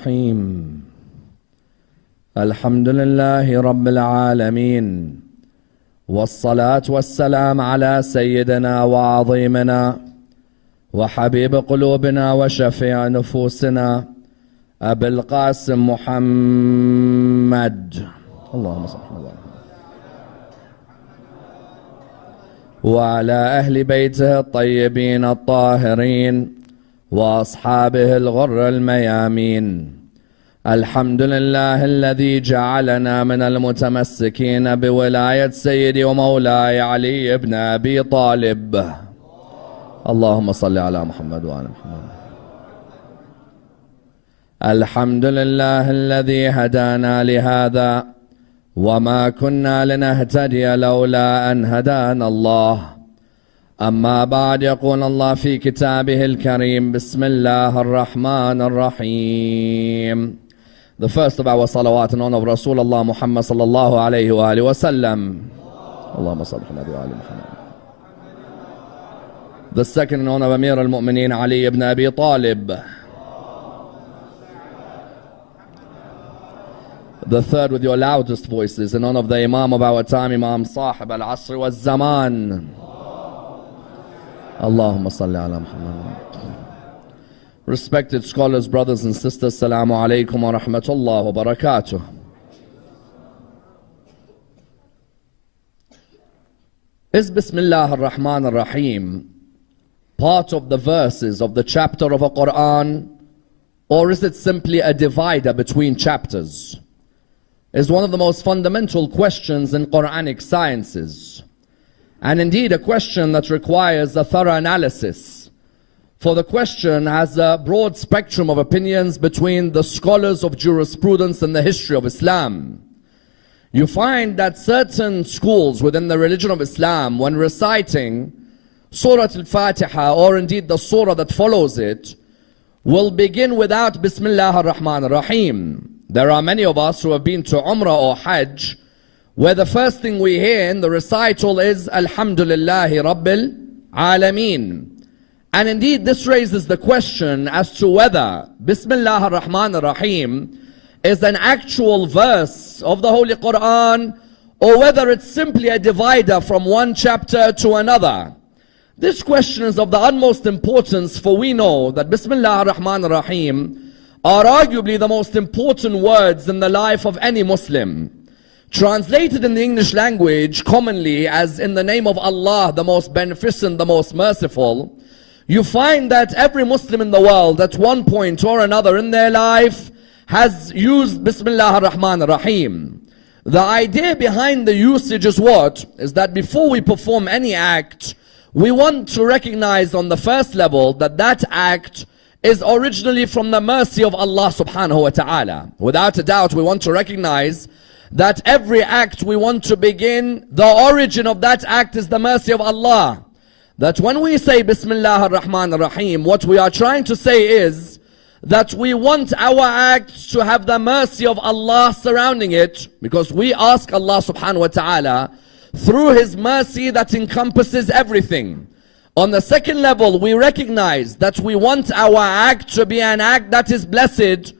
الرحيم الحمد لله رب العالمين والصلاة والسلام على سيدنا وعظيمنا وحبيب قلوبنا وشفيع نفوسنا أبي القاسم محمد اللهم صل على وعلى أهل بيته الطيبين الطاهرين وأصحابه الغر الميامين. الحمد لله الذي جعلنا من المتمسكين بولاية سيدي ومولاي علي بن أبي طالب. اللهم صل على محمد وعلى محمد. الحمد لله الذي هدانا لهذا وما كنا لنهتدي لولا أن هدانا الله. أما بعد، يقول الله في كتابه الكريم: بسم الله الرحمن الرحيم. The first of our salawat in honor of Rasulullah Muhammad sallallahu alayhi wa alihi wa sallam. Allahumma salli ala Muhammad. The second in honor of Amir al-Mu'mineen Ali ibn Abi Talib. The third with your loudest voices in honor of the Imam of our time, Imam Sahib al-Asr wa zaman. Allahumma salli ala Muhammad. Respected scholars, brothers and sisters, Assalamu alaikum wa rahmatullah wa barakatuh. Is Bismillah ar-Rahman ar-Rahim part of the verses of the chapter of a Qur'an, or is it simply a divider between chapters? Is one of the most fundamental questions in Quranic sciences, and indeed a question that requires a thorough analysis, for the question has a broad spectrum of opinions between the scholars of jurisprudence and the history of Islam. You find that certain schools within the religion of Islam, when reciting Surah Al-Fatiha, or indeed the surah that follows it, will begin without Bismillah ar-Rahman ar-Rahim. There are many of us who have been to Umrah or Hajj, where the first thing we hear in the recital is Alhamdulillahi Rabbil Alameen. And indeed this raises the question as to whether Bismillah ar-Rahman ar-Rahim is an actual verse of the Holy Qur'an, or whether it's simply a divider from one chapter to another. This question is of the utmost importance, for we know that Bismillah ar-Rahman ar-Rahim are arguably the most important words in the life of any Muslim. Translated in the English language commonly as in the name of Allah, the most beneficent, the most merciful, you find that every Muslim in the world at one point or another in their life has used Bismillah ar-Rahman ar-Rahim. The idea behind the usage is what? Is that before we perform any act, we want to recognize on the first level that that act is originally from the mercy of Allah subhanahu wa ta'ala. Without a doubt, we want to recognize that every act we want to begin, the origin of that act is the mercy of Allah. That when we say Bismillah ar-Rahman ar-Rahim, what we are trying to say is that we want our acts to have the mercy of Allah surrounding it, because we ask Allah subhanahu wa ta'ala through His mercy that encompasses everything. On the second level, we recognize that we want our act to be an act that is blessed,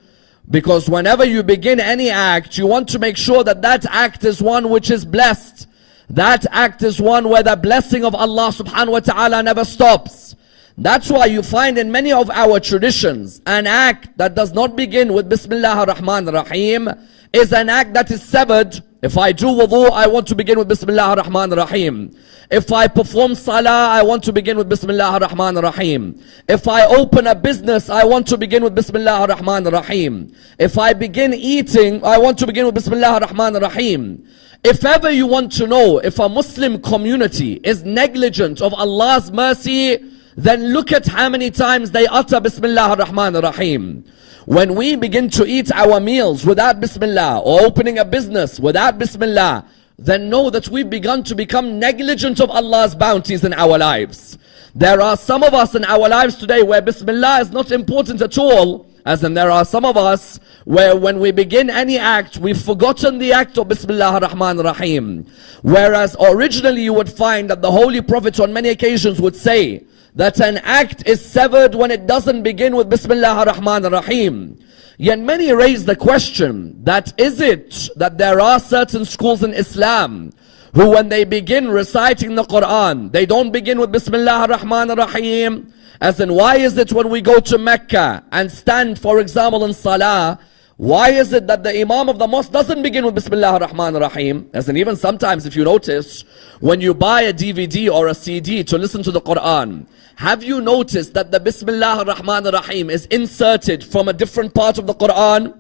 because whenever you begin any act, you want to make sure that that act is one which is blessed. That act is one where the blessing of Allah subhanahu wa ta'ala never stops. That's why you find in many of our traditions, an act that does not begin with Bismillah ar-Rahman ar-Rahim is an act that is severed. If I do wudu, I want to begin with Bismillah ar-Rahman ar-Rahim. If I perform salah, I want to begin with Bismillah ar-Rahman ar-Rahim. If I open a business, I want to begin with Bismillah ar-Rahman ar-Rahim. If I begin eating, I want to begin with Bismillah ar-Rahman ar-Rahim. If ever you want to know if a Muslim community is negligent of Allah's mercy, then look at how many times they utter Bismillah ar-Rahman ar-Rahim. When we begin to eat our meals without Bismillah, or opening a business without Bismillah, then know that we've begun to become negligent of Allah's bounties in our lives. There are some of us in our lives today where Bismillah is not important at all, as in there are some of us where when we begin any act, we've forgotten the act of Bismillah ar-Rahman ar-Rahim. Whereas originally you would find that the Holy Prophet on many occasions would say that an act is severed when it doesn't begin with Bismillah ar-Rahman ar-Rahim. Yet many raise the question that is it that there are certain schools in Islam who when they begin reciting the Qur'an, they don't begin with Bismillah ar-Rahman ar-Rahim? As in, why is it when we go to Mecca and stand, for example, in Salah, why is it that the Imam of the mosque doesn't begin with Bismillah ar-Rahman ar-Rahim? As in, even sometimes if you notice, when you buy a DVD or a CD to listen to the Qur'an, have you noticed that the Bismillah ar-Rahman ar-Rahim is inserted from a different part of the Qur'an?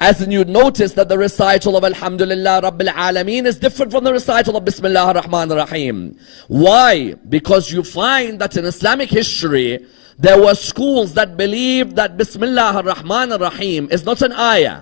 As in, you'd notice that the recital of Alhamdulillah Rabbil Alameen is different from the recital of Bismillah ar-Rahman ar-Rahim. Why? Because you find that in Islamic history, there were schools that believed that Bismillah ar-Rahman ar-Rahim is not an ayah.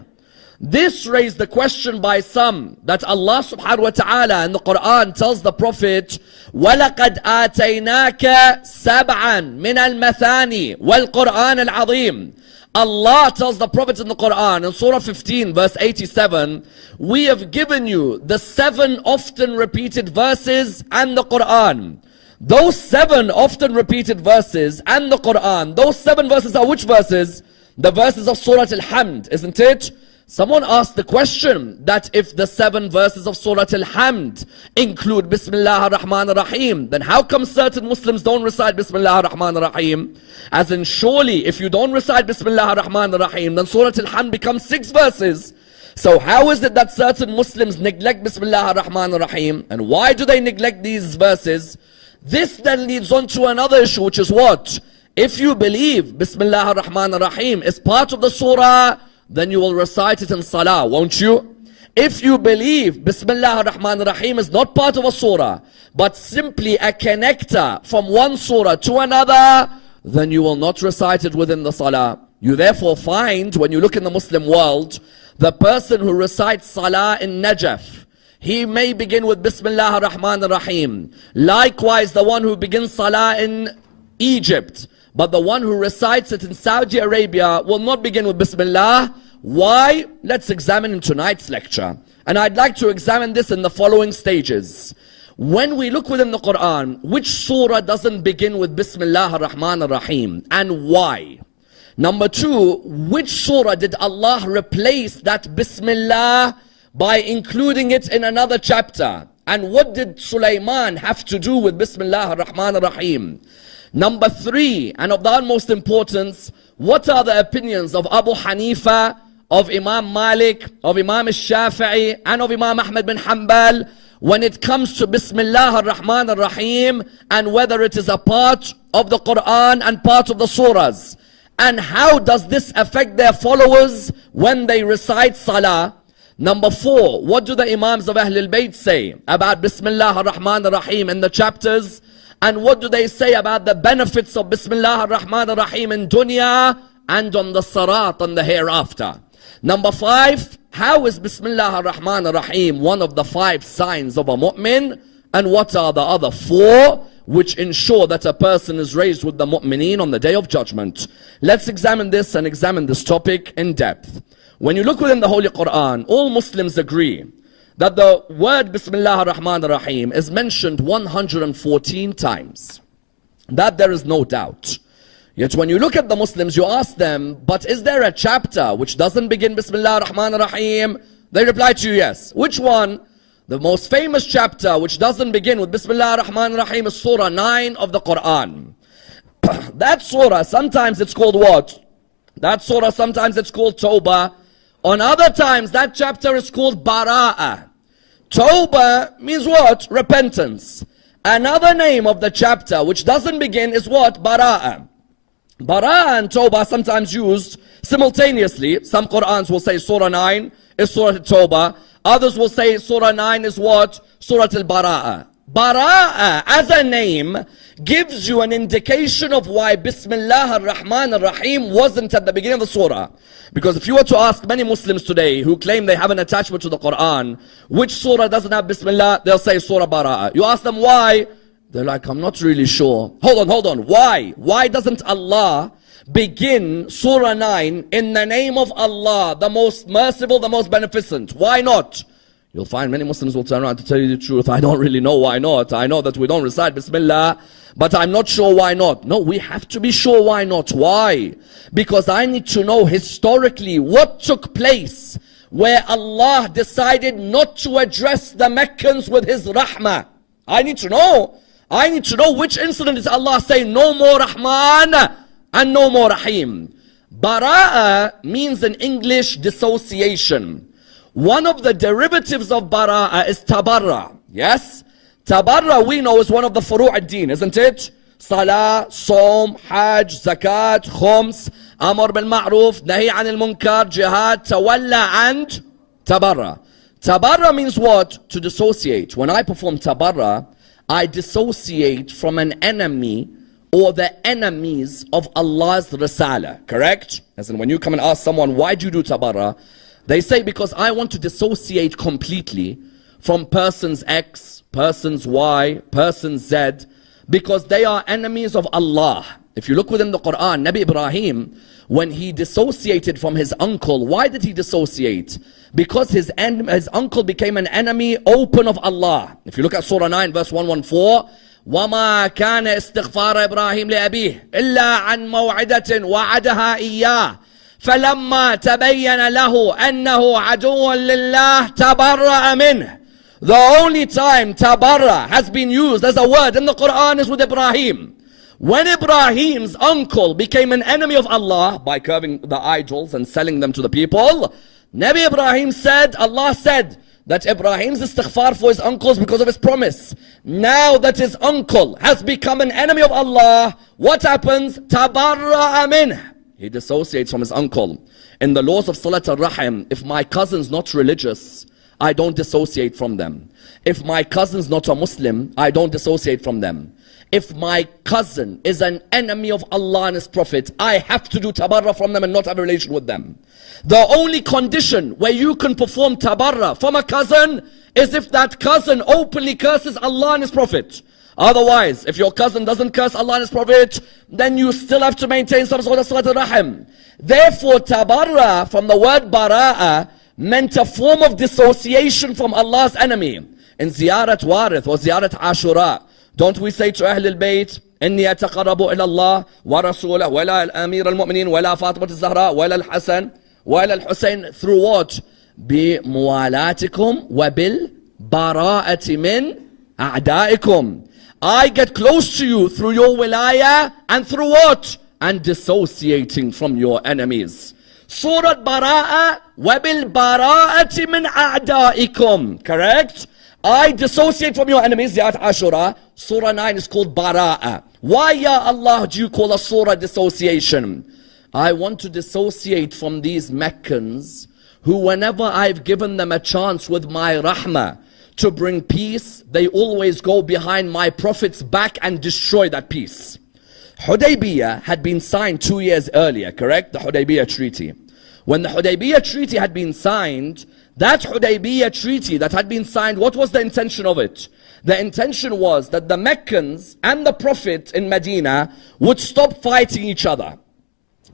This raised the question by some that Allah subhanahu wa ta'ala in the Qur'an tells the Prophet, وَلَقَدْ آتَيْنَاكَ سَبْعًا مِنَ الْمَثَانِي وَالْقُرْآنِ الْعَظِيمِ. Allah tells the Prophet in the Qur'an in Surah 15 verse 87, we have given you the 7 often repeated verses and the Qur'an. Those 7 often repeated verses and the Qur'an, those 7 verses are which verses? The verses of Surah Al-Hamd, isn't it? Someone asked the question that if the 7 verses of Surah Al-Hamd include Bismillah ar-Rahman ar-Rahim, then how come certain Muslims don't recite Bismillah ar-Rahman ar-Rahim? As in, surely if you don't recite Bismillah ar-Rahman ar-Rahim, then Surah Al-Hamd becomes 6 verses. So how is it that certain Muslims neglect Bismillah ar-Rahman ar-Rahim? And why do they neglect these verses? This then leads on to another issue, which is what? If you believe Bismillah ar-Rahman ar-Rahim is part of the surah, then you will recite it in salah, won't you? If you believe Bismillah ar-Rahman ar-Rahim is not part of a surah, but simply a connector from one surah to another, then you will not recite it within the salah. You therefore find, when you look in the Muslim world, the person who recites salah in Najaf, he may begin with Bismillah ar-Rahman ar-Rahim. Likewise, the one who begins salah in Egypt, but the one who recites it in Saudi Arabia will not begin with Bismillah. Why? Let's examine in tonight's lecture. And I'd like to examine this in the following stages. When we look within the Qur'an, which surah doesn't begin with Bismillah ar-Rahman ar-Rahim and why? Number 2, which surah did Allah replace that Bismillah by including it in another chapter? And what did Sulaiman have to do with Bismillah ar-Rahman ar-Rahim? Number 3, and of the utmost importance, what are the opinions of Abu Hanifa, of Imam Malik, of Imam al-Shafi'i, and of Imam Ahmad bin Hanbal when it comes to Bismillah ar-Rahman ar-Rahim and whether it is a part of the Qur'an and part of the surahs? And how does this affect their followers when they recite salah? Number 4, what do the Imams of Ahlul Bayt say about Bismillah ar-Rahman ar-Rahim in the chapters? And what do they say about the benefits of Bismillah ar-Rahman ar-Rahim in dunya and on the Sirat on the hereafter? Number 5, how is Bismillah ar-Rahman ar-Rahim one of the 5 signs of a mu'min? And what are the other 4 which ensure that a person is raised with the mu'mineen on the Day of Judgment? Let's examine this and examine this topic in depth. When you look within the Holy Qur'an, all Muslims agree that the word Bismillah ar-Rahman ar-Rahim is mentioned 114 times. That there is no doubt. Yet when you look at the Muslims, you ask them, but is there a chapter which doesn't begin Bismillah ar-Rahman ar-Rahim? They reply to you, yes. Which one? The most famous chapter which doesn't begin with Bismillah ar-Rahman ar-Rahim is Surah 9 of the Qur'an. That surah, sometimes it's called what? That surah, sometimes it's called Tawbah. On other times, that chapter is called Bara'ah. Tawbah means what? Repentance. Another name of the chapter which doesn't begin is what? Bara'ah. Bara'ah and Tawbah are sometimes used simultaneously. Some Qur'ans will say Surah 9 is Surah Tawbah. Others will say Surah 9 is what? Surah Al-Bara'ah. Bara'ah as a name gives you an indication of why Bismillah ar-Rahman ar-Rahim wasn't at the beginning of the surah. Because if you were to ask many Muslims today who claim they have an attachment to the Qur'an, which surah doesn't have Bismillah, they'll say Surah Bara'ah. You ask them why, they're like, I'm not really sure. Hold on. Why? Why doesn't Allah begin Surah 9 in the name of Allah, the most merciful, the most beneficent? Why not? You'll find many Muslims will turn around to tell you the truth. I don't really know why not. I know that we don't recite Bismillah but I'm not sure why not. No, we have to be sure why not. Why? Because I need to know historically what took place where Allah decided not to address the Meccans with His rahmah. I need to know. I need to know which incident is Allah saying no more Rahman and no more Rahim. Bara'a means in English dissociation. One of the derivatives of Bara'a is tabarra. Yes? Tabarra we know is one of the furu' ad-din, isn't it? Salah, Som, Hajj, Zakat, Khums, Amr bil Ma'ruf, Nahi anil Munkar, Jihad, Tawalla and Tabarra. Tabarra means what? To dissociate. When I perform Tabarra, I dissociate from an enemy or the enemies of Allah's Risala. Correct? As in when you come and ask someone, why do you do Tabarra? They say, because I want to dissociate completely from persons X, persons Y, person Z, because they are enemies of Allah. If you look within the Qur'an, Nabi Ibrahim, when he dissociated from his uncle, why did he dissociate? Because his uncle became an enemy open of Allah. If you look at Surah 9 verse 114, وَمَا كَانَ اسْتِغْفَارَ إِبْرَاهِيمَ لِأَبِيهِ إِلَّا عَنْ مَوْعِدَةٍ وَعَدَهَا إِيَّاهِ فَلَمَّا تَبَيَّنَ لَهُ أَنَّهُ عَدُوٌّ لِلَّهِ تَبَرَّأَ مِنْهُ. The only time tabarra has been used as a word in the Qur'an is with Ibrahim. When Ibrahim's uncle became an enemy of Allah by curving the idols and selling them to the people, Nabi Ibrahim said, Allah said that Ibrahim's istighfar for his uncles because of his promise. Now that his uncle has become an enemy of Allah, what happens? Tabarra min. He dissociates from his uncle. In the laws of Salat al-Rahim, if my cousin's not religious, I don't dissociate from them. If my cousin's not a Muslim, I don't dissociate from them. If my cousin is an enemy of Allah and His Prophet, I have to do tabarra from them and not have a relation with them. The only condition where you can perform tabarra from a cousin is if that cousin openly curses Allah and His Prophet. Otherwise, if your cousin doesn't curse Allah and His Prophet, then you still have to maintain some sort of salat al-rahim. Therefore, tabarra from the word bara'a meant a form of dissociation from Allah's enemy. In ziyarat warith or ziyarat ashura, don't we say to Ahl al-Bayt, إني أتقرب إلى الله ورسوله ولا الأمير المؤمنين ولا فاطمة الزهراء ولا الحسن ولا الحسين, through what? بموالاتكم وبالبراءة من أعدائكم. I get close to you through your wilaya and through what? And dissociating from your enemies. Surah Bara'a وَبِالْبَرَاءَةِ مِنْ أَعْدَائِكُمْ. Correct? I dissociate from your enemies, Ziyat Ashura. Surah 9 is called Bara'a. Why, Ya Allah, do you call a surah dissociation? I want to dissociate from these Meccans who, whenever I've given them a chance with my rahmah to bring peace, they always go behind my Prophet's back and destroy that peace. Hudaybiyah had been signed 2 years earlier, correct? The Hudaybiyah Treaty. When the Hudaybiyah Treaty had been signed, that Hudaybiyah Treaty that had been signed, what was the intention of it? The intention was that the Meccans and the Prophet in Medina would stop fighting each other.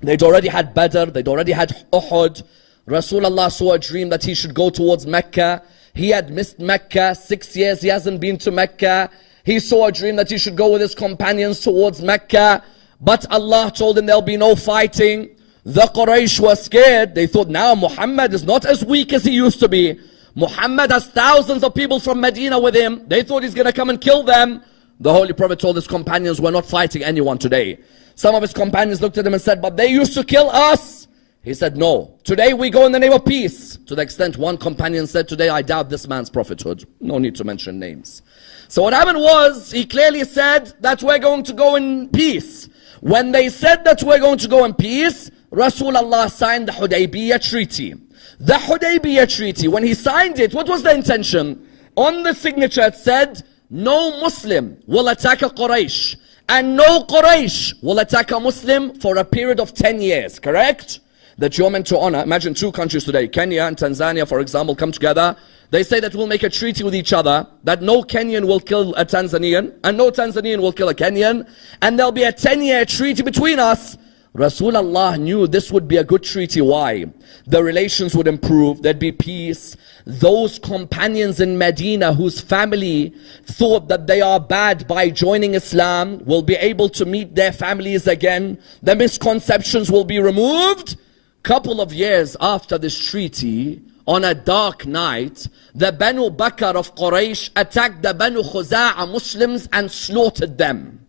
They'd already had Badr, they'd already had Uhud. Rasulullah saw a dream that he should go towards Mecca. He had missed Mecca, 6 years he hasn't been to Mecca. He saw a dream that he should go with his companions towards Mecca. But Allah told him there'll be no fighting. The Quraysh were scared. They thought now Muhammad is not as weak as he used to be. Muhammad has thousands of people from Medina with him. They thought he's going to come and kill them. The Holy Prophet told his companions, we're not fighting anyone today. Some of his companions looked at him and said, but they used to kill us. He said, no. Today we go in the name of peace. To the extent one companion said, today I doubt this man's prophethood. No need to mention names. So what happened was, he clearly said that we're going to go in peace. When they said that we're going to go in peace, Rasulullah signed the Hudaybiyah Treaty. The Hudaybiyah Treaty, when he signed it, what was the intention? On the signature it said, no Muslim will attack a Quraysh, and no Quraysh will attack a Muslim for a period of 10 years, correct? That you're meant to honor. Imagine two countries today, Kenya and Tanzania, for example, come together. They say that we'll make a treaty with each other, that no Kenyan will kill a Tanzanian, and no Tanzanian will kill a Kenyan, and there'll be a 10-year treaty between us. Rasulullah knew this would be a good treaty. Why? The relations would improve, there'd be peace. Those companions in Medina whose family thought that they are bad by joining Islam will be able to meet their families again. The misconceptions will be removed. Couple of years after this treaty, on a dark night, the Banu Bakr of Quraysh attacked the Banu Khuza'a Muslims and slaughtered them.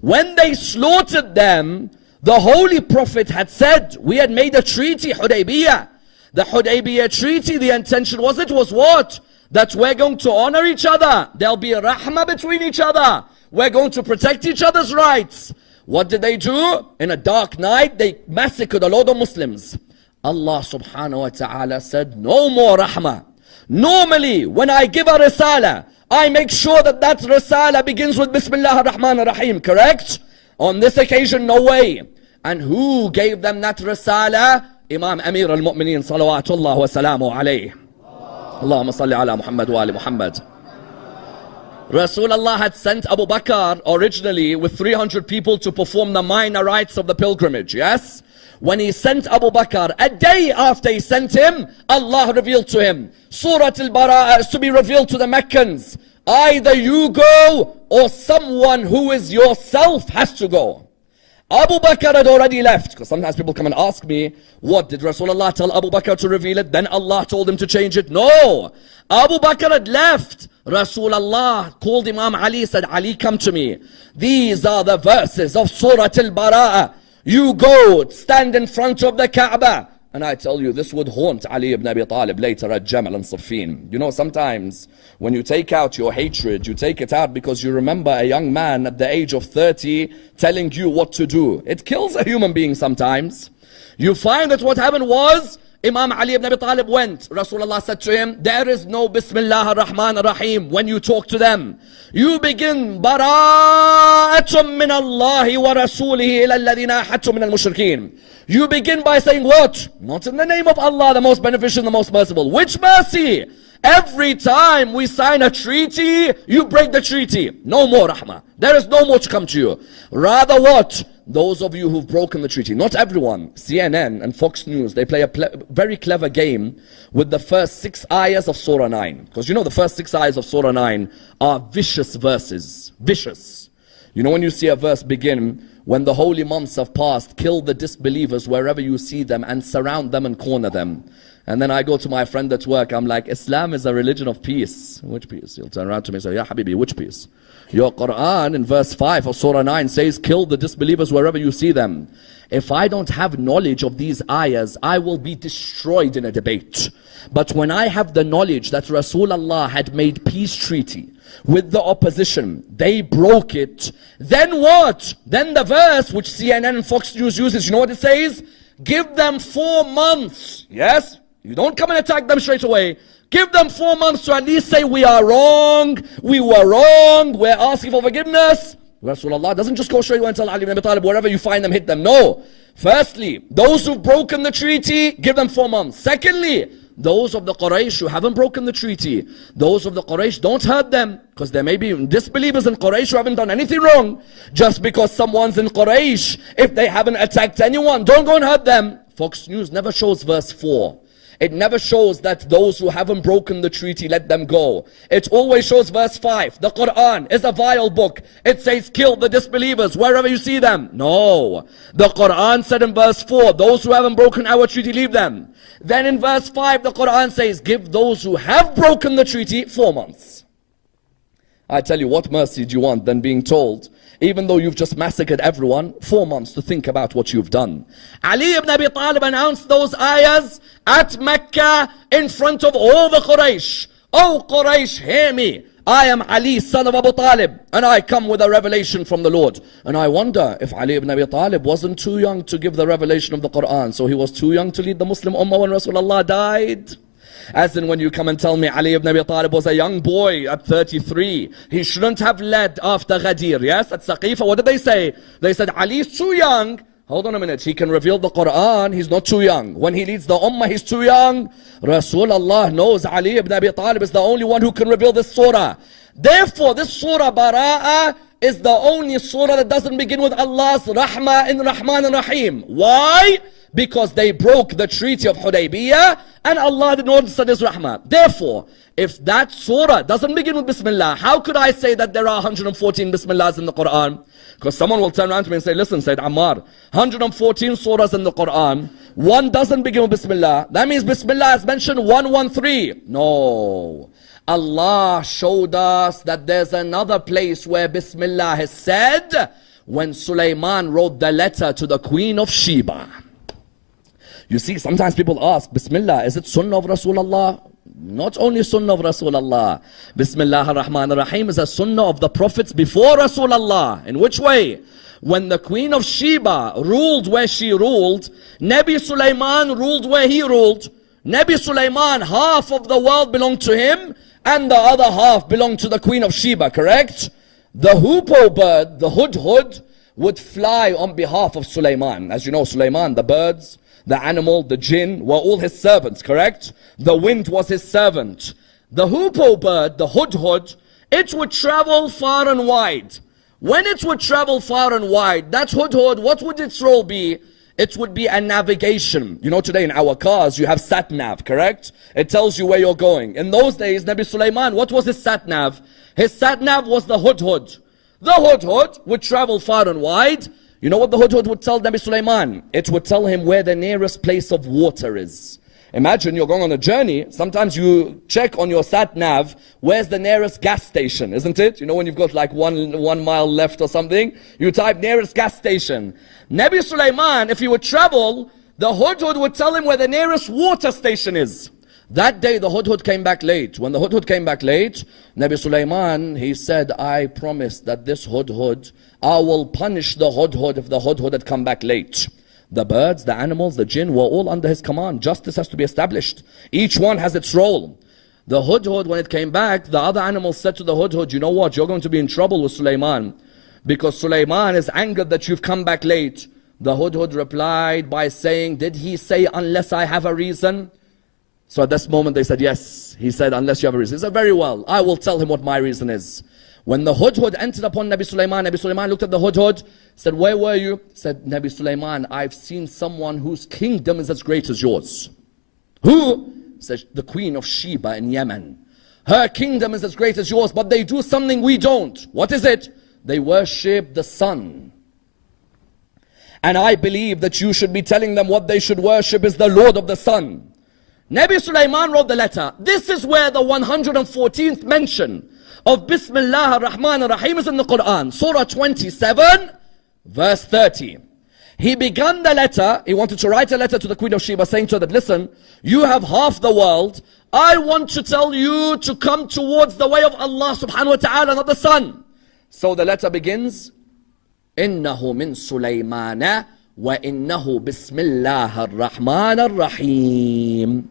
When they slaughtered them, the Holy Prophet had said, we had made a treaty, Hudaybiyah. The Hudaybiyah treaty, the intention was what? That we're going to honor each other. There'll be a rahmah between each other. We're going to protect each other's rights. What did they do? In a dark night, they massacred a lot of Muslims. Allah subhanahu wa ta'ala said, no more rahmah. Normally, when I give a risala, I make sure that that risala begins with Bismillah ar-Rahman ar-Rahim, correct? On this occasion, no way. And who gave them that risala? Imam Amir al-Mu'mineen salawatullah wa salamu alayhi. Allahumma salli ala Muhammad wa ali Muhammad. Rasulullah had sent Abu Bakr originally with 300 people to perform the minor rites of the pilgrimage, yes? When he sent Abu Bakr, a day after he sent him, Allah revealed to him, Surah Al-Bara'ah is to be revealed to the Meccans. Either you go or someone who is yourself has to go. Abu Bakr had already left, because sometimes people come and ask me, what, did Rasulullah tell Abu Bakr to reveal it? Then Allah told him to change it? No. Abu Bakr had left. Rasulullah called Imam Ali, said, Ali, come to me. These are the verses of Surah Al-Bara'ah. You go, stand in front of the Kaaba. And I tell you, this would haunt Ali ibn Abi Talib later at Jamal and Siffin. You know, sometimes when you take out your hatred, you take it out because you remember a young man at the age of 30 telling you what to do. It kills a human being sometimes. You find that what happened was, Imam Ali ibn Abi Talib went. Rasulullah said to him, there is no Bismillah ar-Rahman ar-Rahim when you talk to them. You begin, Bara'atum min Allahi wa Rasulihi ila alladhina ahadtum min al-mushrikeen. You begin by saying what? Not in the name of Allah, the most beneficent, the most merciful. Which mercy? Every time we sign a treaty, you break the treaty. No more rahmah. There is no more to come to you. Rather what? Those of you who've broken the treaty. Not everyone. CNN and Fox News, they play a very clever game with the first 6 ayahs of Surah 9. Because you know the first 6 ayahs of Surah 9 are vicious verses. Vicious. You know when you see a verse begin, when the holy months have passed, kill the disbelievers wherever you see them and surround them and corner them. And then I go to my friend at work, I'm like, Islam is a religion of peace. Which peace? He'll turn around to me and say, Ya Habibi, which peace? Your Qur'an in verse 5 of Surah 9 says, kill the disbelievers wherever you see them. If I don't have knowledge of these ayahs, I will be destroyed in a debate. But when I have the knowledge that Rasulullah had made peace treaty with the opposition, they broke it, then what? Then the verse which CNN and Fox News uses, you know what it says? Give them 4 months. Yes? You don't come and attack them straight away. Give them 4 months to at least say we are wrong, we were wrong, we're asking for forgiveness. Rasulullah doesn't just go straight away and tell Ali ibn Abi Talib, wherever you find them, hit them. No. Firstly, those who've broken the treaty, give them 4 months. Secondly, those of the Quraysh who haven't broken the treaty, those of the Quraysh, don't hurt them. Because there may be disbelievers in Quraysh who haven't done anything wrong. Just because someone's in Quraysh, if they haven't attacked anyone, don't go and hurt them. Fox News never shows verse 4. It never shows that those who haven't broken the treaty, let them go. It always shows verse 5. The Qur'an is a vile book. It says kill the disbelievers wherever you see them. No. The Qur'an said in verse 4, those who haven't broken our treaty, leave them. Then in verse 5, the Qur'an says, give those who have broken the treaty 4 months. I tell you, what mercy do you want than being told, even though you've just massacred everyone, 4 months to think about what you've done. Ali ibn Abi Talib announced those ayahs at Mecca in front of all the Quraysh. Oh Quraysh, hear me. I am Ali, son of Abu Talib, and I come with a revelation from the Lord. And I wonder if Ali ibn Abi Talib wasn't too young to give the revelation of the Qur'an, so he was too young to lead the Muslim Ummah when Rasulullah died. As in when you come and tell me Ali ibn Abi Talib was a young boy at 33, he shouldn't have led after Ghadir, yes? At Saqifa, what did they say? They said, Ali is too young. Hold on a minute, he can reveal the Qur'an, he's not too young. When he leads the Ummah, he's too young. Rasulullah knows Ali ibn Abi Talib is the only one who can reveal this surah. Therefore, this surah Bara'ah is the only surah that doesn't begin with Allah's Rahmah in Rahman and Rahim. Why? Because they broke the treaty of Hudaybiyah and Allah did not send His Rahmah. Therefore, if that surah doesn't begin with Bismillah, how could I say that there are 114 Bismillahs in the Qur'an? Because someone will turn around to me and say, listen, Sayyid Ammar, 114 surahs in the Qur'an, one doesn't begin with Bismillah. That means Bismillah is mentioned 113. No. Allah showed us that there's another place where Bismillah is said when Sulaiman wrote the letter to the Queen of Sheba. You see, sometimes people ask, Bismillah, is it Sunnah of Rasulullah? Not only Sunnah of Rasulullah. Bismillah ar-Rahman ar-Rahim is a Sunnah of the prophets before Rasulullah. In which way? When the Queen of Sheba ruled where she ruled, Nabi Sulaiman ruled where he ruled. Nabi Sulaiman, half of the world belonged to him, and the other half belonged to the Queen of Sheba, correct? The hoopoe bird, the hudhud, would fly on behalf of Sulaiman. As you know, Sulaiman, the birds, the animal, the jinn, were all his servants, correct? The wind was his servant. The hoopoe bird, the hudhud, it would travel far and wide. When it would travel far and wide, that hudhud, what would its role be? It would be a navigation. You know, today in our cars, you have sat-nav, correct? It tells you where you're going. In those days, Nabi Sulaiman, what was his sat-nav? His sat-nav was the hudhud. The hudhud would travel far and wide. You know what the hudhud would tell Nabi Sulaiman? It would tell him where the nearest place of water is. Imagine you're going on a journey. Sometimes you check on your sat-nav, where's the nearest gas station, isn't it? You know when you've got like one mile left or something? You type nearest gas station. Nabi Sulaiman, if he would travel, the hudhud would tell him where the nearest water station is. That day the hudhud came back late. When the hudhud came back late, Nabi Sulaiman, he said, I promise that this hudhud, I will punish the hudhud if the hudhud had come back late. The birds, the animals, the jinn were all under his command. Justice has to be established. Each one has its role. The hudhud, when it came back, the other animals said to the hudhud, you know what, you're going to be in trouble with Sulaiman, because Sulaiman is angered that you've come back late. The hudhud replied by saying, did he say unless I have a reason? So at this moment they said, yes. He said, unless you have a reason. He said, very well, I will tell him what my reason is. When the hudhud entered upon Nabi Sulaiman looked at the hudhud, said, where were you? Said, Nabi Sulaiman, I've seen someone whose kingdom is as great as yours. Who? Said, the Queen of Sheba in Yemen. Her kingdom is as great as yours, but they do something we don't. What is it? They worship the sun. And I believe that you should be telling them what they should worship is the Lord of the sun. Nabi Sulaiman wrote the letter. This is where the 114th mention of Bismillah ar-Rahman ar-Rahim is in the Qur'an. Surah 27, verse 30. He began the letter, he wanted to write a letter to the Queen of Sheba saying to her that, listen, you have half the world. I want to tell you to come towards the way of Allah subhanahu wa ta'ala, not the sun. So the letter begins, إِنَّهُ مِن سُلَيْمَانَ وَإِنَّهُ بِسْمِ اللَّهِ الرَّحْمَنِ الرَّحِيمِ.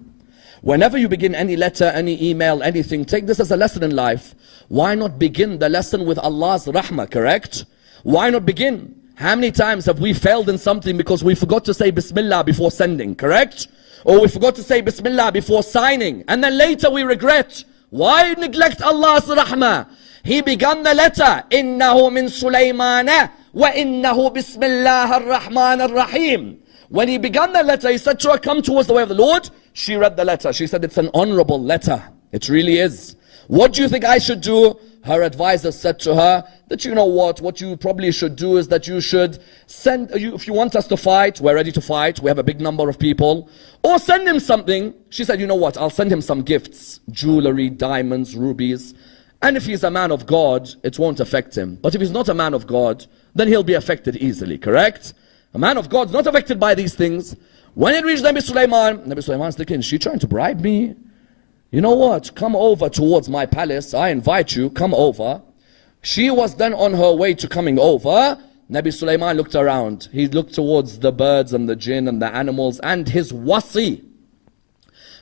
Whenever you begin any letter, any email, anything, take this as a lesson in life. Why not begin the lesson with Allah's rahmah, correct? Why not begin? How many times have we failed in something because we forgot to say Bismillah before sending, correct? Or we forgot to say Bismillah before signing, and then later we regret. Why neglect Allah's rahmah? He began the letter, إِنَّهُ مِن سُلَيْمَانَ وَإِنَّهُ بِسْمِ اللَّهِ الرَّحْمَنِ الرَّحِيمِ. When he began the letter, he said to her, come towards the way of the Lord. She read the letter. She said, it's an honorable letter. It really is. What do you think I should do? Her advisor said to her that, you know what you probably should do is that you should send, if you want us to fight, we're ready to fight. We have a big number of people. Or send him something. She said, you know what, I'll send him some gifts. Jewelry, diamonds, rubies. And if he's a man of God, it won't affect him. But if he's not a man of God, then he'll be affected easily, correct? A man of God's not affected by these things. When it reached Nabi Sulaiman's thinking, is she trying to bribe me? You know what? Come over towards my palace. I invite you. Come over. She was then on her way to coming over. Nabi Sulaiman looked around. He looked towards the birds and the jinn and the animals and his wasi.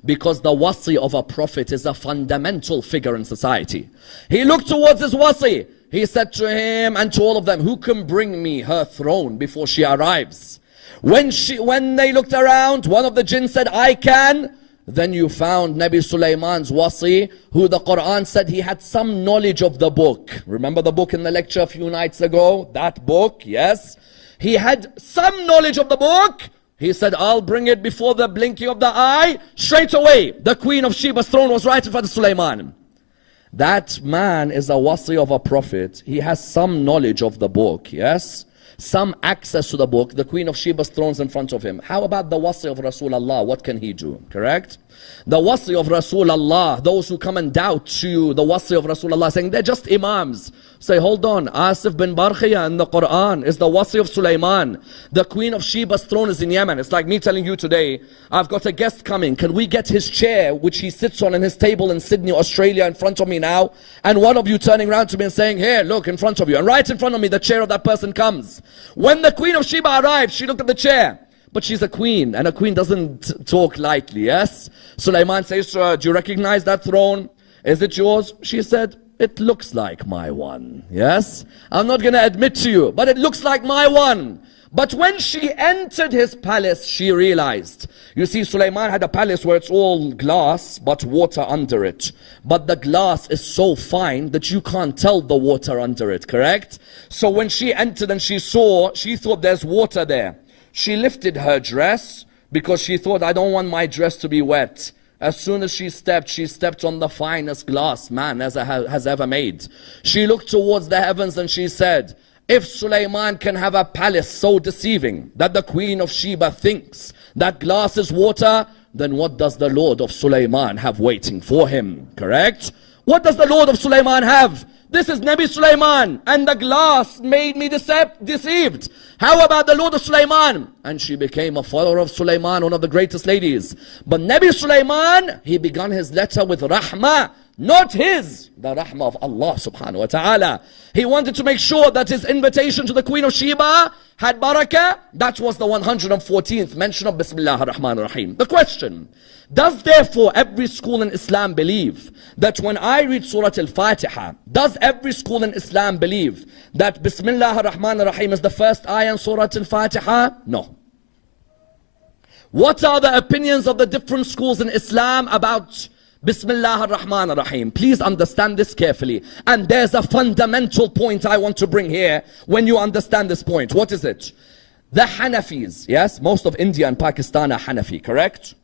Because the wasi of a prophet is a fundamental figure in society. He looked towards his wasi. He said to him and to all of them, who can bring me her throne before she arrives? When they looked around, one of the jinn said, I can. Then you found Nabi Sulaiman's wasi, who the Qur'an said he had some knowledge of the book. Remember the book in the lecture a few nights ago? That book, yes. He had some knowledge of the book. He said, I'll bring it before the blinking of the eye. Straight away, the Queen of Sheba's throne was right in front of Sulaiman. That man is a wasi of a prophet. He has some knowledge of the book, yes? Some access to the book. The Queen of Sheba's throne's in front of him. How about the wasi of Rasulullah? What can he do? Correct? The wasi of Rasulullah, those who come and doubt you, the wasi of Rasulullah, saying they're just imams. Say, hold on, Asif bin Barkhiya in the Qur'an is the wasi of Sulaiman. The Queen of Sheba's throne is in Yemen. It's like me telling you today, I've got a guest coming. Can we get his chair, which he sits on in his table in Sydney, Australia, in front of me now? And one of you turning around to me and saying, here, look, in front of you. And right in front of me, the chair of that person comes. When the Queen of Sheba arrived, she looked at the chair. But she's a queen, and a queen doesn't talk lightly, yes? Sulaiman says to her, do you recognize that throne? Is it yours? She said, it looks like my one, yes? I'm not going to admit to you, but it looks like my one. But when she entered his palace, she realized. You see, Sulaiman had a palace where it's all glass, but water under it. But the glass is so fine that you can't tell the water under it, correct? So when she entered and she saw, she thought there's water there. She lifted her dress because she thought, I don't want my dress to be wet. As soon as she stepped on the finest glass man has ever made. She looked towards the heavens and she said, if Sulaiman can have a palace so deceiving that the Queen of Sheba thinks that glass is water, then what does the Lord of Sulaiman have waiting for him? Correct? What does the Lord of Sulaiman have? This is Nabi Sulaiman, and the glass made me deceived. How about the Lord of Sulaiman? And she became a follower of Sulaiman, one of the greatest ladies. But Nabi Sulaiman, he began his letter with rahmah, not his, the rahmah of Allah subhanahu wa ta'ala. He wanted to make sure that his invitation to the Queen of Sheba had barakah. That was the 114th mention of Bismillah ar-Rahman ar-Rahim. The question, does therefore every school in Islam believe that when I read Surah Al-Fatiha, does every school in Islam believe that Bismillah ar-Rahman ar-Rahim is the first ayah in Surah Al-Fatiha? No. What are the opinions of the different schools in Islam about Bismillah ar-Rahman ar-Rahim? Please understand this carefully. And there's a fundamental point I want to bring here when you understand this point. What is it? The Hanafis, yes, most of India and Pakistan are Hanafi, correct?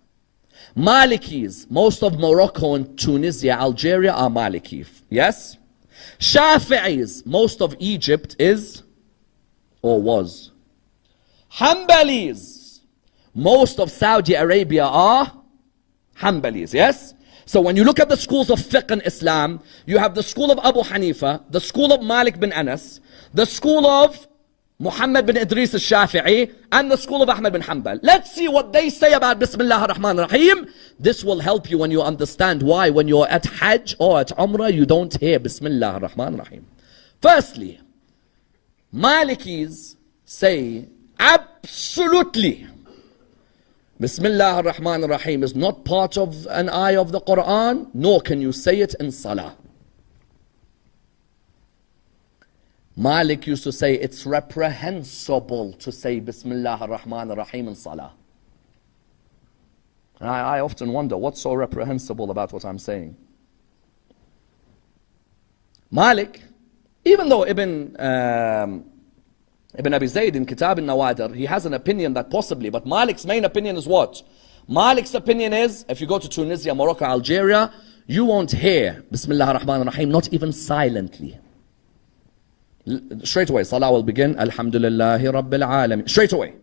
Malikis, most of Morocco and Tunisia, Algeria are Maliki, yes? Shafi'is, most of Egypt is or was. Hanbalis, most of Saudi Arabia are Hanbalis, yes? So when you look at the schools of fiqh in Islam, you have the school of Abu Hanifa, the school of Malik bin Anas, the school of Muhammad bin Idris al-Shafi'i, and the school of Ahmad bin Hanbal. Let's see what they say about Bismillah ar-Rahman ar-Rahim. This will help you when you understand why when you're at Hajj or at Umrah, you don't hear Bismillah ar-Rahman ar-Rahim. Firstly, Malikis say absolutely Bismillah ar-Rahman ar-Rahim is not part of an ayah of the Qur'an, nor can you say it in Salah. Malik used to say it's reprehensible to say Bismillah ar-Rahman ar-Rahim in Salah. And I often wonder what's so reprehensible about what I'm saying. Malik, even though Ibn Abi Zayd in Kitab al-Nawadir, he has an opinion that possibly, but Malik's main opinion is what? Malik's opinion is, if you go to Tunisia, Morocco, Algeria, you won't hear Bismillah ar-Rahman ar-Rahim, not even silently. Straight away, Salah will begin, Alhamdulillahi Rabbil Alamin. Straight away.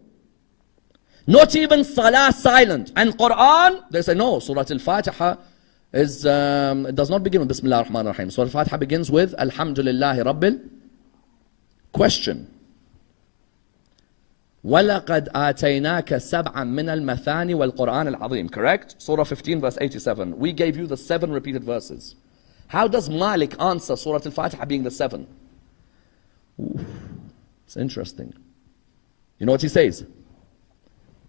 Not even Salah silent. And Qur'an, they say no, Surah Al-Fatiha is, it does not begin with Bismillah ar-Rahman ar-Rahim. Surah Al-Fatiha begins with Alhamdulillahi Rabbil. Question. وَلَقَدْ آتَيْنَاكَ سَبْعًا مِنَ الْمَثَانِ وَالْقُرْآنِ الْعَظِيمِ. Correct? Surah 15 verse 87. We gave you the 7 repeated verses. How does Malik answer Surah Al-Fatiha being the 7? Ooh, it's interesting. You know what he says?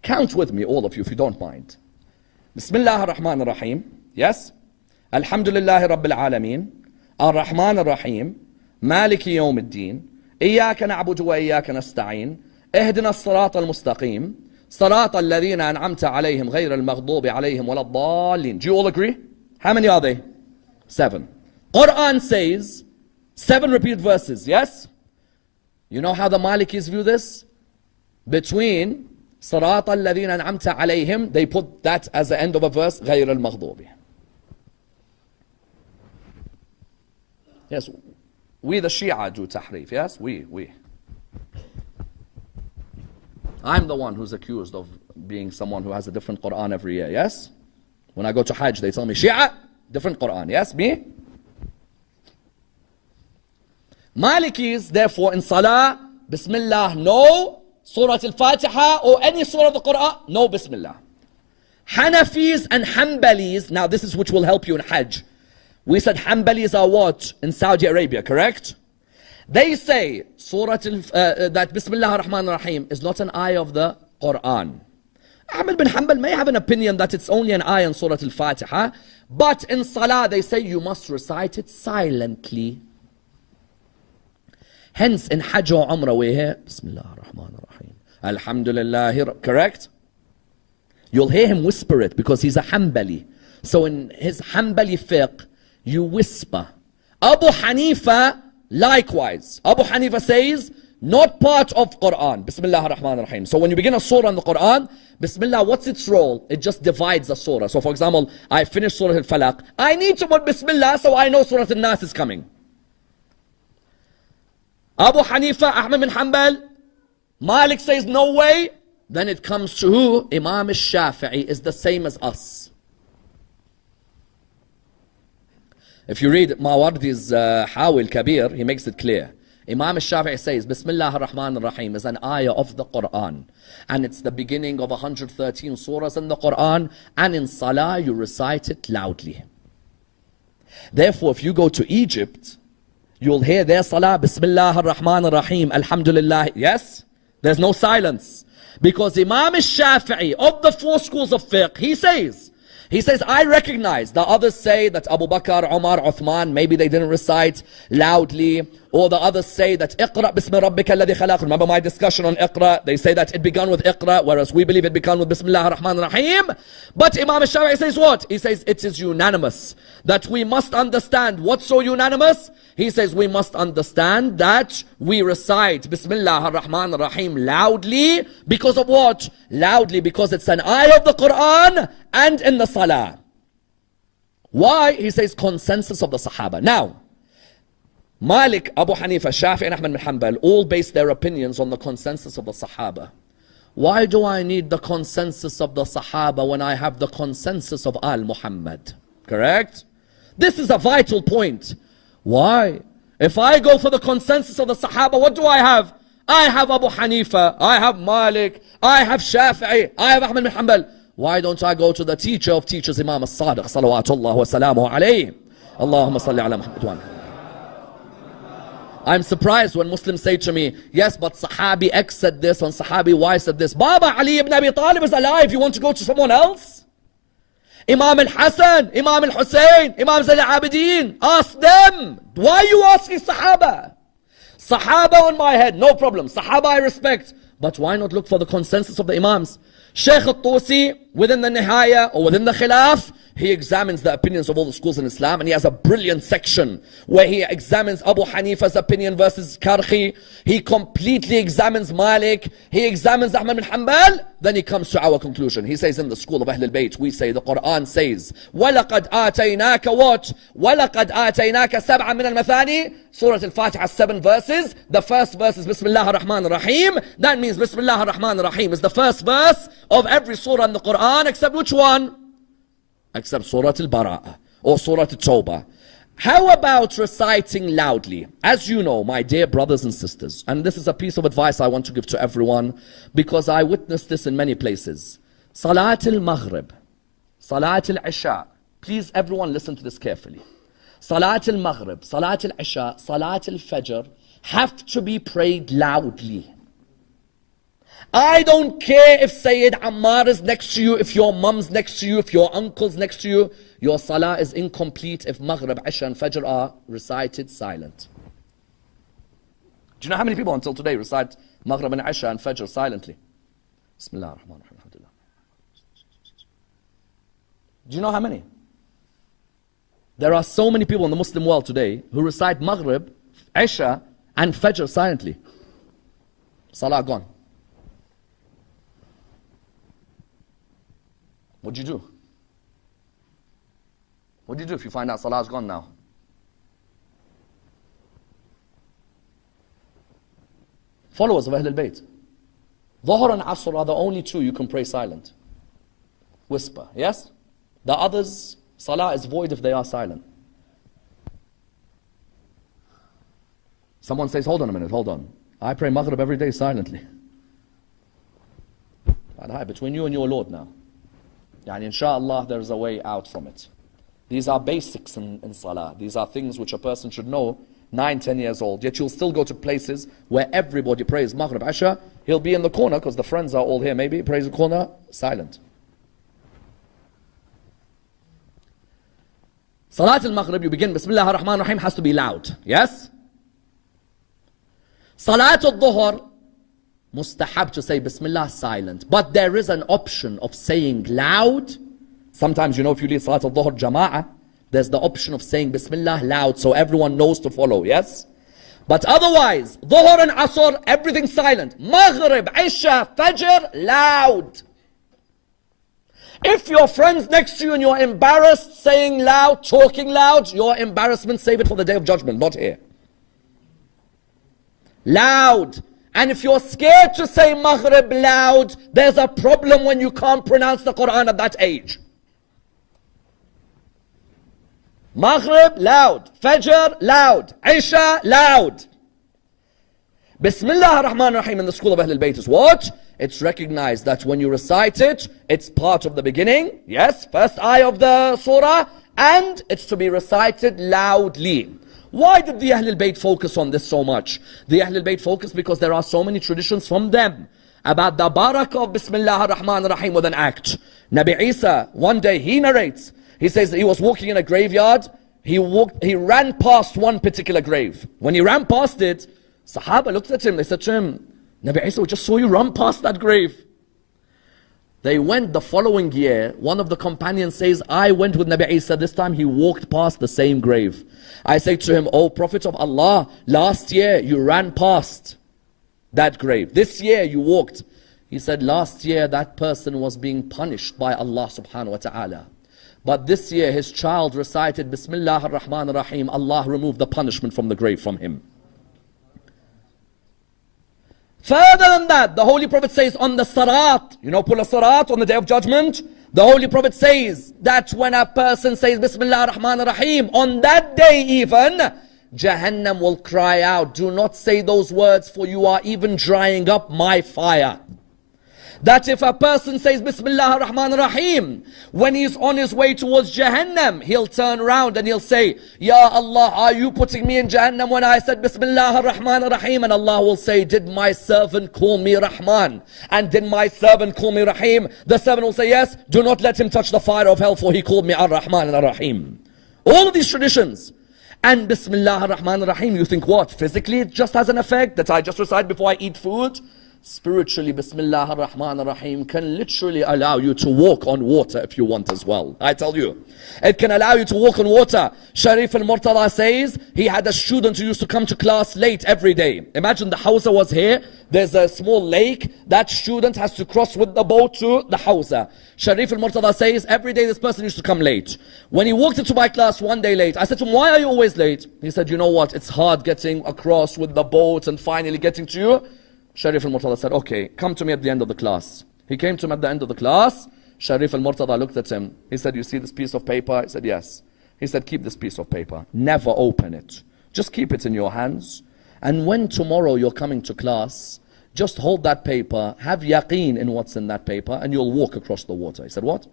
Count with me, all of you, if you don't mind. Bismillah ar-Rahman ar-Rahim. Yes? Alhamdulillahi Rabbil Alameen. Ar-Rahman ar-Rahim. Maliki yawm ad-Din. Iyaka na'budu wa iyaka nasta'in. اهدنا الصراط المستقيم صراط الذين أنعمت عليهم غير المغضوب عليهم ولا الضالين. Do you all agree? How many are they? 7. Qur'an says 7 repeated verses, yes? You know how the Malikis view this? Between صراط الذين أنعمت عليهم, they put that as the end of a verse, غير المغضوب. Yes, we the Shia do tahrif, yes? We. I'm the one who's accused of being someone who has a different Qur'an every year, yes? When I go to Hajj, they tell me, Shia, different Qur'an, yes? Me? Malikis, therefore, in Salah, Bismillah, no. Surah Al-Fatiha or any surah of the Qur'an, no Bismillah. Hanafis and Hanbalis, now this is which will help you in Hajj. We said Hanbalis are what? In Saudi Arabia, correct? They say that Bismillah ar-Rahman ar-Rahim is not an ayah of the Qur'an. Ahmed bin Hanbal may have an opinion that it's only an ayah in Surah Al-Fatiha, but in Salah they say you must recite it silently. Hence in Hajj or Umrah we hear Bismillah ar-Rahman ar-Rahim, Alhamdulillah, correct? You'll hear him whisper it because he's a Hanbali. So in his Hanbali fiqh, you whisper. Abu Hanifa, likewise. Abu Hanifa says, not part of Qur'an. Bismillah ar-Rahman ar-Rahim. So when you begin a surah in the Qur'an, Bismillah, what's its role? It just divides the surah. So for example, I finished Surah Al-Falaq. I need to put Bismillah so I know Surah Al-Nas is coming. Abu Hanifa, Ahmed bin Hanbal, Malik says no way. Then it comes to who? Imam al-Shafi'i is the same as us. If you read Mawardi's Hawil Kabir, he makes it clear. Imam al-Shafi'i says, Bismillah ar-Rahman ar-Rahim is an ayah of the Qur'an. And it's the beginning of 113 surahs in the Qur'an. And in Salah, you recite it loudly. Therefore, if you go to Egypt, you'll hear their Salah, Bismillah ar-Rahman ar-Rahim, Alhamdulillah. Yes? There's no silence. Because Imam al-Shafi'i, of the 4 schools of fiqh, he says, I recognize that others say that Abu Bakr, Umar, Uthman, maybe they didn't recite loudly. Or the others say that Iqra bismi rabbika alladhi khalaq. Remember my discussion on Iqra? They say that it began with Iqra, whereas we believe it began with Bismillah ar-Rahman ar-Rahim. But Imam al-Shafi'i says what? He says it is unanimous. That we must understand. What's so unanimous? He says we must understand that we recite Bismillah ar-Rahman ar-Rahim loudly. Because of what? Loudly because it's an ayah of the Qur'an and in the Salah. Why? He says consensus of the Sahaba. Now, Malik, Abu Hanifa, Shafi'i and Ahmad bin Hanbal all base their opinions on the consensus of the Sahaba. Why do I need the consensus of the Sahaba when I have the consensus of Al Muhammad? Correct? This is a vital point. Why? If I go for the consensus of the Sahaba, what do I have? I have Abu Hanifa, I have Malik, I have Shafi'i, I have Ahmad bin Hanbal. Why don't I go to the teacher of teachers, Imam al-Sadiq, salawatullah wa salamuhu alayhi? Allahumma salli ala Muhammad wa I'm surprised when Muslims say to me, yes, but Sahabi X said this and Sahabi Y said this. Baba Ali ibn Abi Talib is alive. You want to go to someone else? Imam al-Hasan, Imam al-Hussein, Imam Zayn al-Abidin. Ask them. Why are you asking Sahaba? Sahaba on my head, no problem. Sahaba I respect. But why not look for the consensus of the Imams? Shaykh al-Tusi, within the Nihaya or within the Khilaf, he examines the opinions of all the schools in Islam, and he has a brilliant section where he examines Abu Hanifa's opinion versus Karhi. He completely examines Malik. He examines Ahmad bin Hanbal. Then he comes to our conclusion. He says in the school of Ahl al-Bayt, we say the Qur'an says, وَلَقَدْ آتَيْنَاكَ what? وَلَقَدْ آتَيْنَاكَ سَبْعًا مِنَ الْمَثَانِي. Surah Al-Fatiha, 7 verses. The first verse is Bismillah ar-Rahman ar-Rahim. That means Bismillah ar-Rahman ar-Rahim is the first verse of every surah in the Qur'an, except which one? Except Surah Al-Bara'ah or Surah Al-Tawbah. How about reciting loudly? As you know, my dear brothers and sisters, and this is a piece of advice I want to give to everyone because I witnessed this in many places. Salat al-Maghrib, Salat al-Isha. Please everyone listen to this carefully. Salat al-Maghrib, Salat al-Isha, Salat al-Fajr have to be prayed loudly. I don't care if Sayyid Ammar is next to you, if your mum's next to you, if your uncle's next to you. Your salah is incomplete if Maghrib, Isha and Fajr are recited silent. Do you know how many people until today recite Maghrib and Isha and Fajr silently? Bismillah ar-Rahman ar-Rahim. Alhamdulillah. Do you know how many? There are so many people in the Muslim world today who recite Maghrib, Isha, and Fajr silently. Salah gone. What do you do? What do you do if you find out Salah's gone now? Followers of Ahlul Bayt. Dhuhr and Asr are the only two you can pray silent. Whisper, yes? The others, Salah is void if they are silent. Someone says, hold on a minute, hold on. I pray Maghrib every day silently. Between you and your Lord now. Yani inshallah there is a way out from it. These are basics in Salah. These are things which a person should know 9, 10 years old. Yet you'll still go to places where everybody prays Maghrib, Isha. He'll be in the corner because the friends are all here. Maybe he prays in the corner, silent. Salat al-Maghrib, you begin Bismillah ar-Rahman ar-Rahim, has to be loud. Yes? Salat al-Dhuhr, mustahab to say Bismillah silent. But there is an option of saying loud. Sometimes, you know, if you lead Salat al-Dhuhr Jama'ah, there's the option of saying Bismillah loud so everyone knows to follow, yes? But otherwise, Dhuhr and Asr, everything silent. Maghrib, Isha, Fajr, loud. If your friend's next to you and you're embarrassed, saying loud, talking loud, your embarrassment, save it for the Day of Judgment, not here. Loud. And if you're scared to say Maghrib loud, there's a problem when you can't pronounce the Qur'an at that age. Maghrib, loud. Fajr, loud. Isha, loud. Bismillah ar-Rahman ar-Rahim in the school of Ahlul Bayt is what? It's recognized that when you recite it, it's part of the beginning. Yes, first ayah of the surah. And it's to be recited loudly. Why did the Ahlul Bayt focus on this so much? The Ahlul Bayt focus because there are so many traditions from them about the barakah of Bismillah ar-Rahman ar-Rahim with an act. Nabi Isa, one day he narrates, he says that he was walking in a graveyard. He ran past one particular grave. When he ran past it, Sahaba looked at him. They said to him, Nabi Isa, we just saw you run past that grave. They went the following year. One of the companions says, I went with Nabi Isa. This time he walked past the same grave. I say to him, O Prophet of Allah, last year you ran past that grave. This year you walked. He said, last year that person was being punished by Allah subhanahu wa ta'ala. But this year his child recited Bismillah ar-Rahman ar-Rahim. Allah removed the punishment from the grave from him. Further than that, the Holy Prophet says on the Sarat, you know, pull a Sarat on the Day of Judgment. The Holy Prophet says that when a person says Bismillah ar-Rahman ar-Rahim, on that day even, Jahannam will cry out, do not say those words for you are even drying up my fire. That if a person says Bismillah ar-Rahman ar-Rahim, when he's on his way towards Jahannam, he'll turn around and he'll say, Ya Allah, are you putting me in Jahannam when I said Bismillah ar-Rahman ar-Rahim? And Allah will say, did my servant call me Rahman? And did my servant call me Rahim? The servant will say, yes, do not let him touch the fire of hell, for he called me ar-Rahman and ar-Rahim. All of these traditions. And Bismillah ar-Rahman ar-Rahim, you think what? Physically it just has an effect that I just recite before I eat food? Spiritually, Bismillah ar-Rahman ar-Rahim can literally allow you to walk on water if you want as well. I tell you, it can allow you to walk on water. Sharif al-Murtada says he had a student who used to come to class late every day. Imagine the Hawza was here, there's a small lake, that student has to cross with the boat to the Hawza. Sharif al-Murtada says every day this person used to come late. When he walked into my class one day late, I said to him, why are you always late? He said, you know what, it's hard getting across with the boat and finally getting to you. Sharif al-Murtada said, okay, come to me at the end of the class. He came to him at the end of the class. Sharif al-Murtada looked at him. He said, you see this piece of paper? He said, yes. He said, keep this piece of paper. Never open it. Just keep it in your hands. And when tomorrow you're coming to class, just hold that paper, have yaqeen in what's in that paper, and you'll walk across the water. He said, what?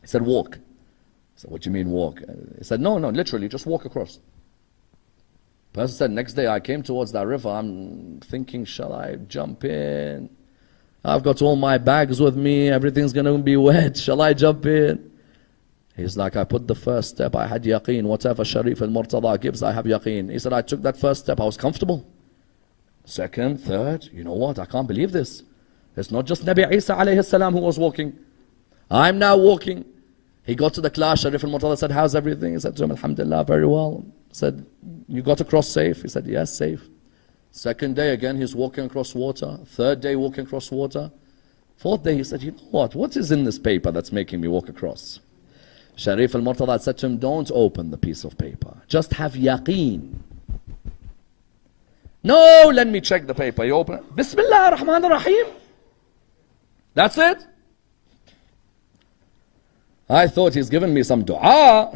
He said, walk. He said, what do you mean walk? He said, no, literally, just walk across. Person said, next day I came towards that river, I'm thinking, shall I jump in? I've got all my bags with me, everything's going to be wet, shall I jump in? He's like, I put the first step, I had yaqeen, whatever Sharif al-Murtada gives, I have yaqeen. He said, I took that first step, I was comfortable. Second, third, you know what, I can't believe this. It's not just Nabi Isa alayhi salam who was walking. I'm now walking. He got to the class, Sharif al-Murtada said, how's everything? He said to him, alhamdulillah, very well. He said, you got across safe? He said, yes, safe. Second day again, he's walking across water. Third day, walking across water. Fourth day, he said, you know what is in this paper that's making me walk across? Sharif al-Murtada said to him, don't open the piece of paper. Just have yaqeen. No, let me check the paper. You open it. Bismillah ar-Rahman ar-Rahim. That's it. I thought he's given me some dua.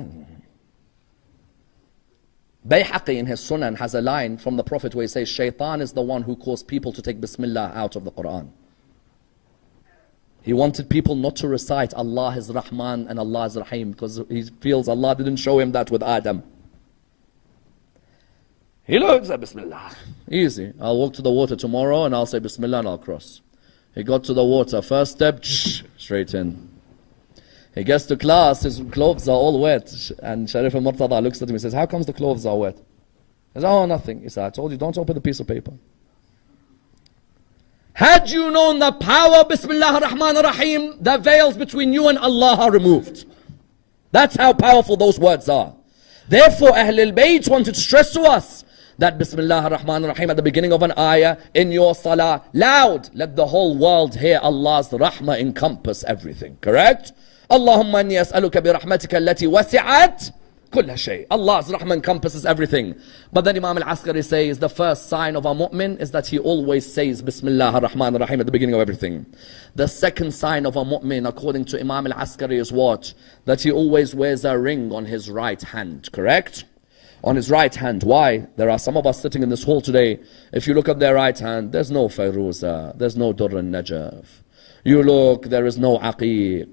Bayhaqi in his Sunan has a line from the Prophet where he says, Shaitan is the one who caused people to take Bismillah out of the Qur'an. He wanted people not to recite Allah is Rahman and Allah is Rahim because he feels Allah didn't show him that with Adam. He looks at Bismillah. Easy. I'll walk to the water tomorrow and I'll say Bismillah and I'll cross. He got to the water. First step, straight in. He gets to class, his clothes are all wet. And Sharif al-Murtada looks at him and says, how comes the clothes are wet? He says, oh, nothing. He said, I told you, don't open the piece of paper. Had you known the power of Bismillah ar-Rahman ar-Rahim, the veils between you and Allah are removed. That's how powerful those words are. Therefore, Ahlul Bayt wanted to stress to us that Bismillah ar-Rahman ar-Rahim at the beginning of an ayah in your salah, loud, let the whole world hear Allah's rahmah encompass everything, correct? Allahumma inni as'aluka bi rahmatika allati wasi'at kulla shay. Allah's rahmah encompasses everything. But then Imam al-Askari says the first sign of a mu'min is that he always says Bismillah ar-Rahman ar-Rahim at the beginning of everything. The second sign of a mu'min according to Imam al-Askari is what? That he always wears a ring on his right hand, correct? On his right hand. Why? There are some of us sitting in this hall today. If you look at their right hand, there's no Fayruza, there's no Durr al-Najaf. You look, there is no Aqiq.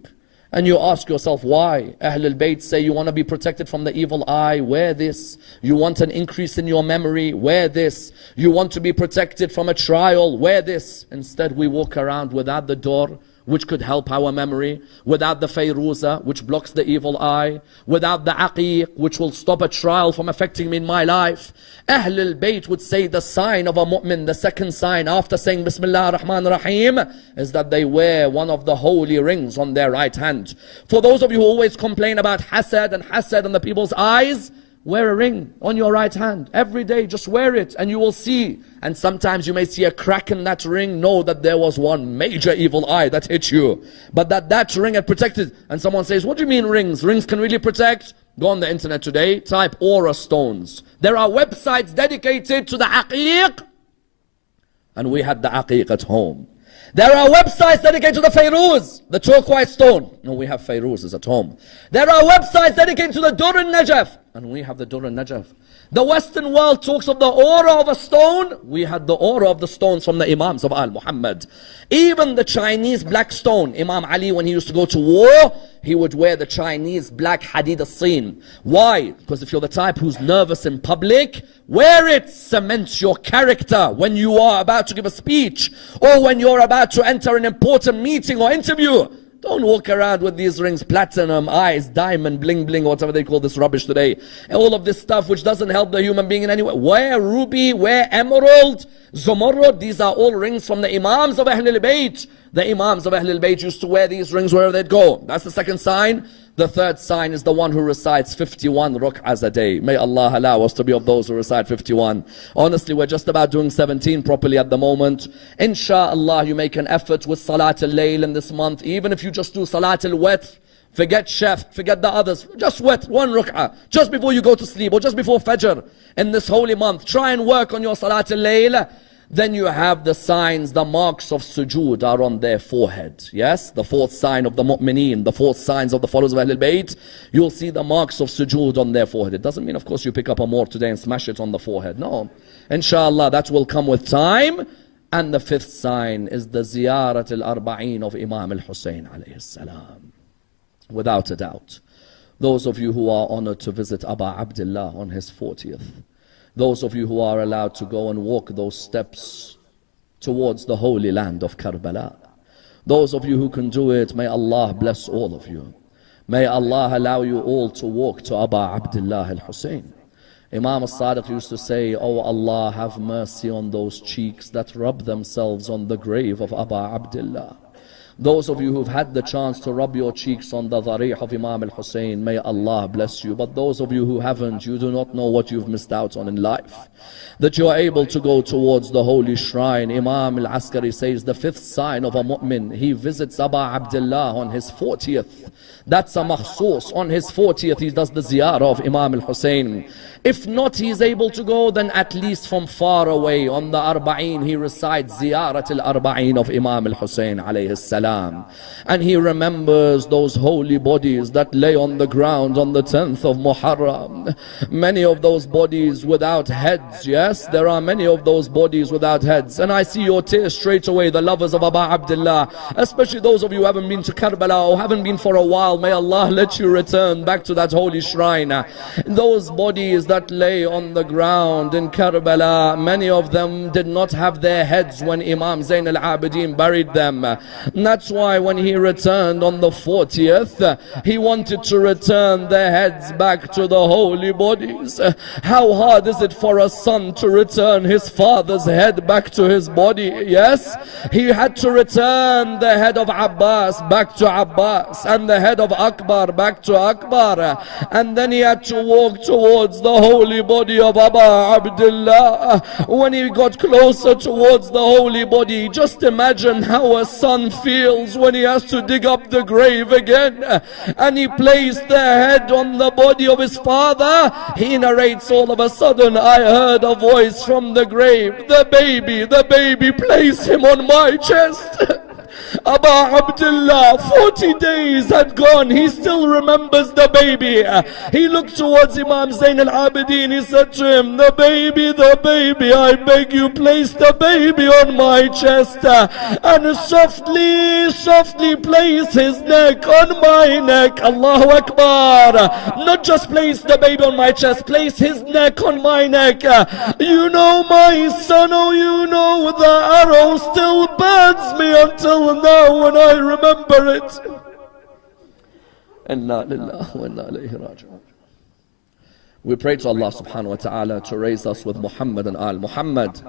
And you ask yourself why? Ahlul Bayt say you want to be protected from the evil eye, wear this. You want an increase in your memory, wear this. You want to be protected from a trial, wear this. Instead we walk around without the door, which could help our memory, without the Fayruza, which blocks the evil eye, without the Aqiq, which will stop a trial from affecting me in my life. Ahlul Bayt would say the sign of a mu'min, the second sign after saying Bismillah ar-Rahman ar-Rahim, is that they wear one of the holy rings on their right hand. For those of you who always complain about hasad and the people's eyes, wear a ring on your right hand. Every day, just wear it and you will see. And sometimes you may see a crack in that ring. Know that there was one major evil eye that hit you. But that ring had protected. And someone says, what do you mean rings? Rings can really protect? Go on the internet today, type aura stones. There are websites dedicated to the Aqiq. And we had the Aqiq at home. There are websites dedicated to the Fayruz, the turquoise stone. No, we have Fayruzes at home. There are websites dedicated to the Durr al-Najaf. And we have the Durr al-Najaf. The Western world talks of the aura of a stone. We had the aura of the stones from the Imams of Al-Muhammad. Even the Chinese black stone. Imam Ali, when he used to go to war, he would wear the Chinese black Hadid al-Sin. Why? Because if you're the type who's nervous in public, wear it. Cements your character when you are about to give a speech or when you're about to enter an important meeting or interview. Don't walk around with these rings, platinum, eyes, diamond, bling bling, whatever they call this rubbish today. All of this stuff which doesn't help the human being in any way. Wear ruby, wear emerald, zumurrud. These are all rings from the Imams of Ahlul Bayt. The Imams of Ahlul Bayt used to wear these rings wherever they'd go. That's the second sign. The third sign is the one who recites 51 ruk'ahs a day. May Allah allow us to be of those who recite 51. Honestly, we're just about doing 17 properly at the moment. Insha'Allah, you make an effort with Salat al-Layl in this month. Even if you just do Salat al-Watr, forget Shaf, forget the others. Just Watr, one ruk'ah, just before you go to sleep or just before Fajr in this holy month. Try and work on your Salat al-Layl. Then you have the signs, the marks of sujood are on their forehead. Yes, the fourth sign of the mu'mineen, the fourth signs of the followers of Ahlul Bayt. You'll see the marks of sujood on their forehead. It doesn't mean, of course, you pick up a more today and smash it on the forehead. No. Inshallah, that will come with time. And the fifth sign is the ziyarat al-arba'een of Imam al-Hussein alayhi salam. Without a doubt. Those of you who are honored to visit Aba Abdullah on his 40th. Those of you who are allowed to go and walk those steps towards the holy land of Karbala. Those of you who can do it, may Allah bless all of you. May Allah allow you all to walk to Aba Abdullah al-Hussein. Imam al-Sadiq used to say, "Oh Allah, have mercy on those cheeks that rub themselves on the grave of Abu Abdullah." Those of you who've had the chance to rub your cheeks on the Dharih of Imam al-Hussein, may Allah bless you. But those of you who haven't, you do not know what you've missed out on in life. That you are able to go towards the holy shrine. Imam al-Askari says the fifth sign of a mu'min, he visits Abu Abdullah on his 40th. That's a makhsus. On his 40th, he does the ziyarah of Imam al-Hussein. If not, he's able to go, then at least from far away on the Arba'een, he recites ziyarat al-Arba'een of Imam al-Hussein alayhi salam. And he remembers those holy bodies that lay on the ground on the 10th of Muharram. Many of those bodies without heads, yes? There are many of those bodies without heads. And I see your tears straight away, the lovers of Abu Abdullah, especially those of you who haven't been to Karbala or haven't been for a while. May Allah let you return back to that holy shrine. Those bodies that lay on the ground in Karbala, many of them did not have their heads when Imam Zain al-Abidin buried them. And that's why when he returned on the 40th, he wanted to return their heads back to the holy bodies. How hard is it for a son to return his father's head back to his body? Yes, he had to return the head of Abbas back to Abbas, and the head of Akbar back to Akbar, and then he had to walk towards the holy body of Abu Abdullah. When he got closer towards the holy body, just imagine how a son feels when he has to dig up the grave again. And he placed the head on the body of his father. He narrates, all of a sudden I heard a voice from the grave, the baby, place him on my chest." Abu Abdullah, 40 days had gone, he still remembers the baby. He looked towards Imam Zain al-Abidin, he said to him, the baby, I beg you, place the baby on my chest, and softly place his neck on my neck. Allahu Akbar. Not just place the baby on my chest, place his neck on my neck. You know, my son, oh, you know, the arrow still burns me until now when I remember it. Inna lillahi wa inna ilayhi raji'un. We pray to Allah subhanahu wa ta'ala to raise us with Muhammad and Al Muhammad.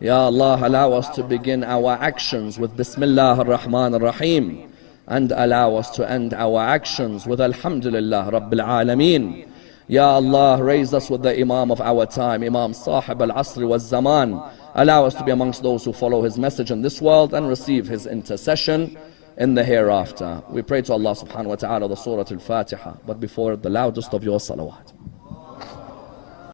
Ya Allah, allow us to begin our actions with Bismillah ar-Rahman ar-Rahim, and allow us to end our actions with Alhamdulillah Rabbil Alameen. Ya Allah, raise us with the Imam of our time, Imam Sahib al-Asr wal-Zaman. Allow us to be amongst those who follow his message in this world and receive his intercession in the hereafter. We pray to Allah subhanahu wa ta'ala the Surah Al-Fatiha, but before the loudest of your salawat.